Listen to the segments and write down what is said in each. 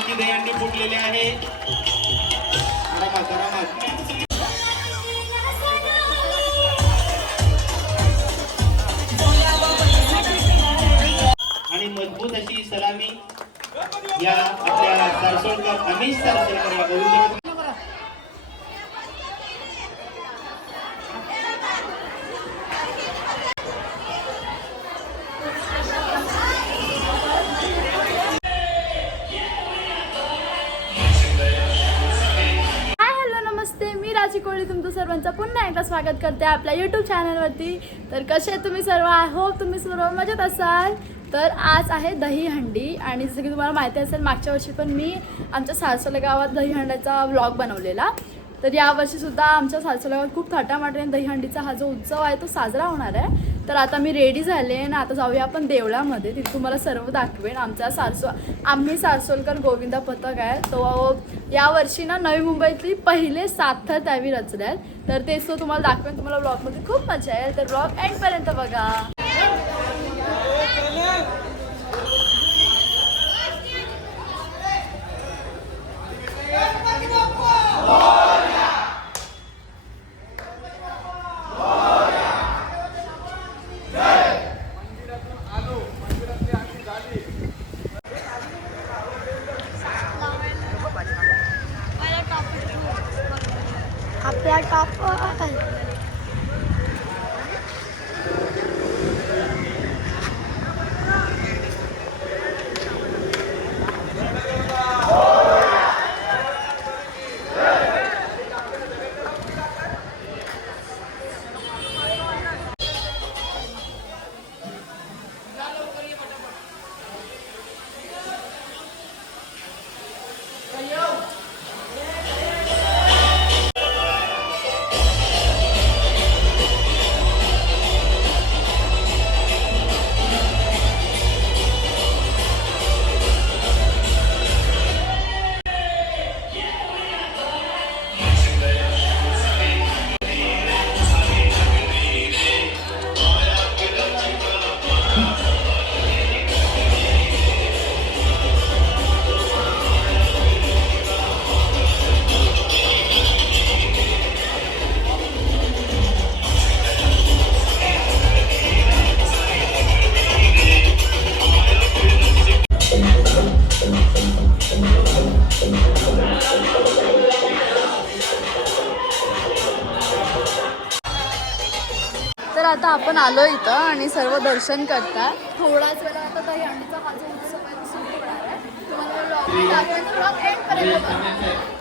मानाची दहीहंडी फुटलेले आहे. आरामात आरामात आणि मजबूत अशी सलामी या आपल्या सारसोडकर अमित सारसोडकर या एकदा स्वागत करते आपल्या यूट्यूब चॅनलवरती तर कसे तुम्ही सर्व? आय होप तुम्ही सर्व मजेत असाल. तर आज आहे दहीहंडी आणि जसं की तुम्हाला माहिती असेल मागच्या वर्षी पण मी आमच्या सारसोला गावात दहीहंड्याचा व्लॉग बनवलेला. तर यावर्षीसुद्धा आमच्या सारसोला गावात खूप थाटामाटाने दहीहंडीचा हा जो उत्सव आहे तो साजरा होणार आहे. तर आता मी रेडी झाले आणि आता जाऊया आपण देवळामध्ये. तिथे तुम्हाला सर्व दाखवेन आमचा सारसो आम्ही सारसोलकर गोविंदा पथक आहे. तो यावर्षी ना नवी मुंबईतली पहिले साथर त्यावी रचल्या आहेत तर तेच तो तुम्हाला दाखवेन. तुम्हाला ब्लॉगमध्ये खूप मजा येईल. तर ब्लॉग एंडपर्यंत बघा. आपण आलो इथं आणि सर्व दर्शन करतात. थोडाच वेळा आता काही आमचा उत्सव सुरू होणार आहे. तुम्हाला vlog दाखवेन, पर्यंत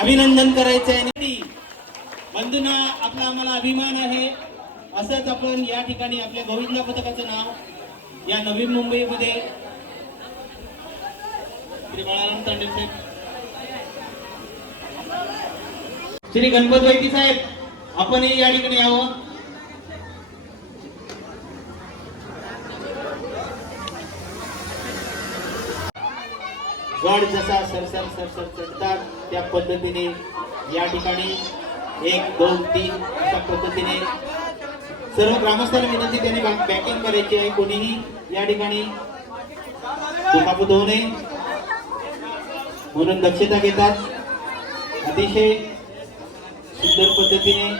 अभिनंदन करायचं आहे बंधूंना आपला आम्हाला अभिमान आहे. असंच आपण या ठिकाणी आपल्या गोविंदा पथकाचं नाव या नवी मुंबईमध्ये श्री बाळाराम तांडे साहेब. श्री गणपत वैदी साहेब आपणही या ठिकाणी यावं. गड जसा सरसर सरसर सर त्या पद्धतीने या ठिकाणी एक दोन तीन अशा पद्धतीने सर्व ग्रामस्थांना विनंती त्यांनी पॅकिंग करायची आहे. कोणीही या ठिकाणी दुखापत होऊ नये. म्हणून दक्षता घेतात. अतिशय सुंदर पद्धतीने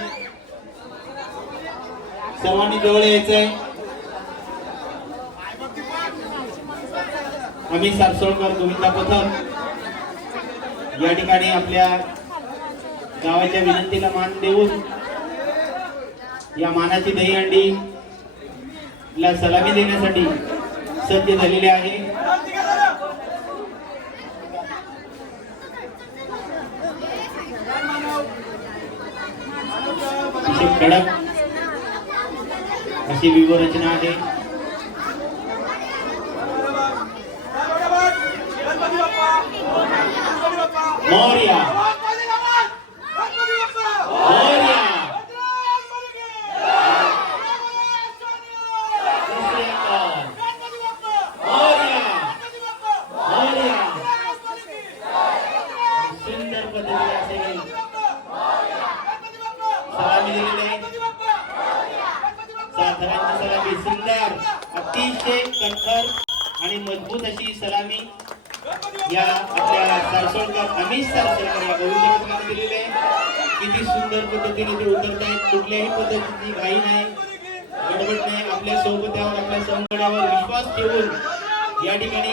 सर्वांनी जवळ यायचं आहे. आम्ही सारसोळकर गोविंदा पथक या ठिकाणी आपल्या गावाच्या विनंतीला मान देऊन या मानाची दहीहंडी ला सलामी देण्यासाठी सज्ज झालेले आहे. कडक अशी विवरचना आहे. मोर्या मोर्या सुंदर पद्धतीने असे सलामी. दिलेली आहे सलामी सुंदर अतिशय कणखर आणि मजबूत अशी सलामी. या आपल्या सारसोळकर अमित सारसोळकर या गोविंद पथकाने आहे. किती सुंदर पद्धतीने ते उतरत आहेत कुठल्याही पद्धतीची घाई नाही गडबड नाही. आपल्या सोबत्यावर आपल्या संकटावर विश्वास ठेवून या ठिकाणी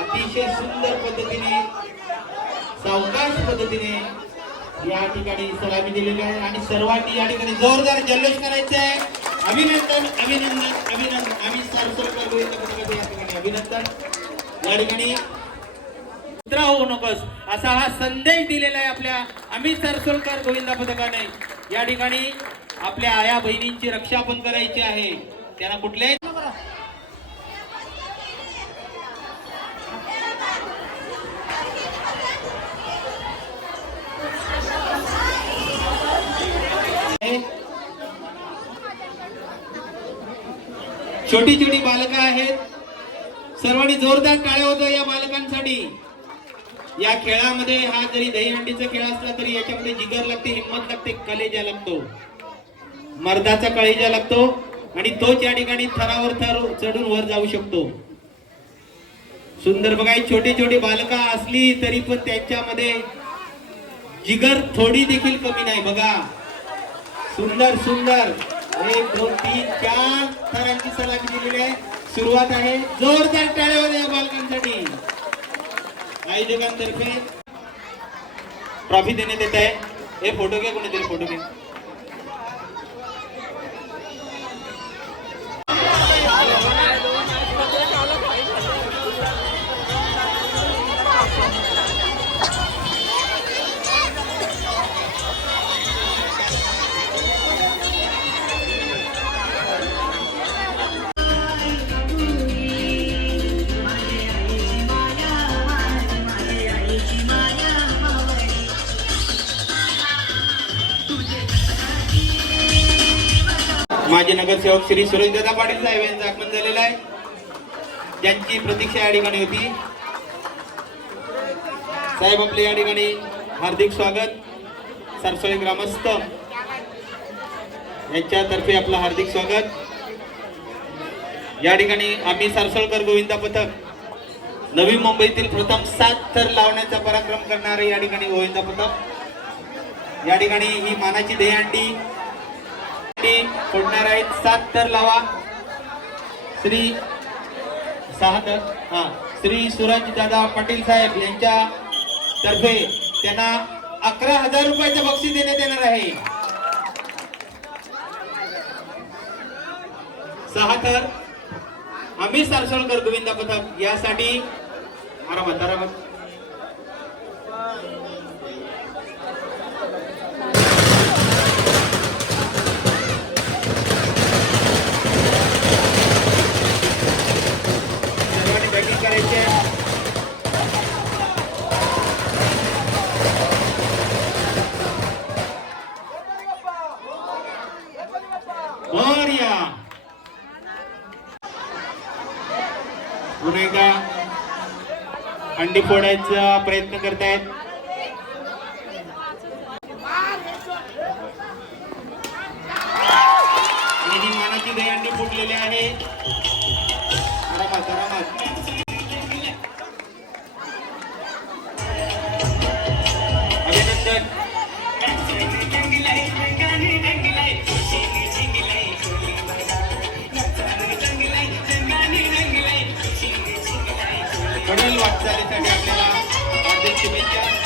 अतिशय सुंदर पद्धतीने सावकाश पद्धतीने या ठिकाणी सलामी दिलेली आहे. आणि सर्वांनी या ठिकाणी जोरदार जल्लोष करायचा आहे. अभिनंदन अभिनंदन अभिनंदन. आम्ही सरसरकर गोविंद पथकाचे या ठिकाणी अभिनंदन. या ठिकाणी कुत्रा होऊ नकोस. असा हा संदेश दिलेला आहे आपल्या अमित सरसोलकर गोविंदा पथकाने या ठिकाणी आपल्या आया बहिणींची रक्षा पण करायची आहे. त्यांना कुठल्याही छोटी छोटी बालकं आहेत. सर्वांनी जोरदार टाळ्या होतं या बालकांसाठी. या खेळामध्ये हा जरी दहीहंडीचा खेळ असला तरी याच्यामध्ये जिगर लागते हिंमत लागते कलेजा लागतो. मर्दाचा कलेजा लागतो आणि तोच या ठिकाणी थरावर थर चढून वर जाऊ शकतो. सुंदर बघा छोटी छोटी बालका असली तरी पण त्यांच्यामध्ये जिगर थोडी देखील कमी नाही बघा. सुंदर सुंदर. एक दोन तीन चार थरांची सलामी दिलेली आहे. सुरुवात आहे जोरदार टाळ्या या बालकांसाठी. आयोजकांतर्फे ट्रॉफी देण्यात येत आहे. हे फोटो घ्या कोणीतरी फोटो घ्या. नगरसेवक श्री सुरेशदादा पाटील साहेब यांचं आगमन झालेलं आहे. ज्यांची प्रतीक्षा या ठिकाणी होती. साहेब आपले या ठिकाणी हार्दिक स्वागत. सरसोळी ग्रामस्थ यांच्यातर्फे आपलं हार्दिक स्वागत. या ठिकाणी आम्ही सरसोळकर गोविंदा पथक नवी मुंबईतील प्रथम सात थर लावण्याचा पराक्रम करणारे या ठिकाणी गोविंदा पथक. या ठिकाणी ही मानाची दहीहंडी फोडणार आहेत. सात तर लावा. श्री सहा तर हा. श्री सूरज दादा पाटील साहेब यांच्या तर्फे त्यांना अकरा हजार रुपयाचं बक्षीस देण्यात येणार आहे. सहा तर आम्ही सारसोळकर गोविंदा पथक यासाठी आरामात आरामात सर्वांनी बॅटिंग करायची आहे मोरया पुन्हा एकदा अंडी फोडायचा प्रयत्न करतायत. आणि मानाची दही फुटलेले आहे. आरामात आरामात अभिनंदन. वाटचालीसाठी आपल्याला शुभेच्छा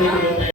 네.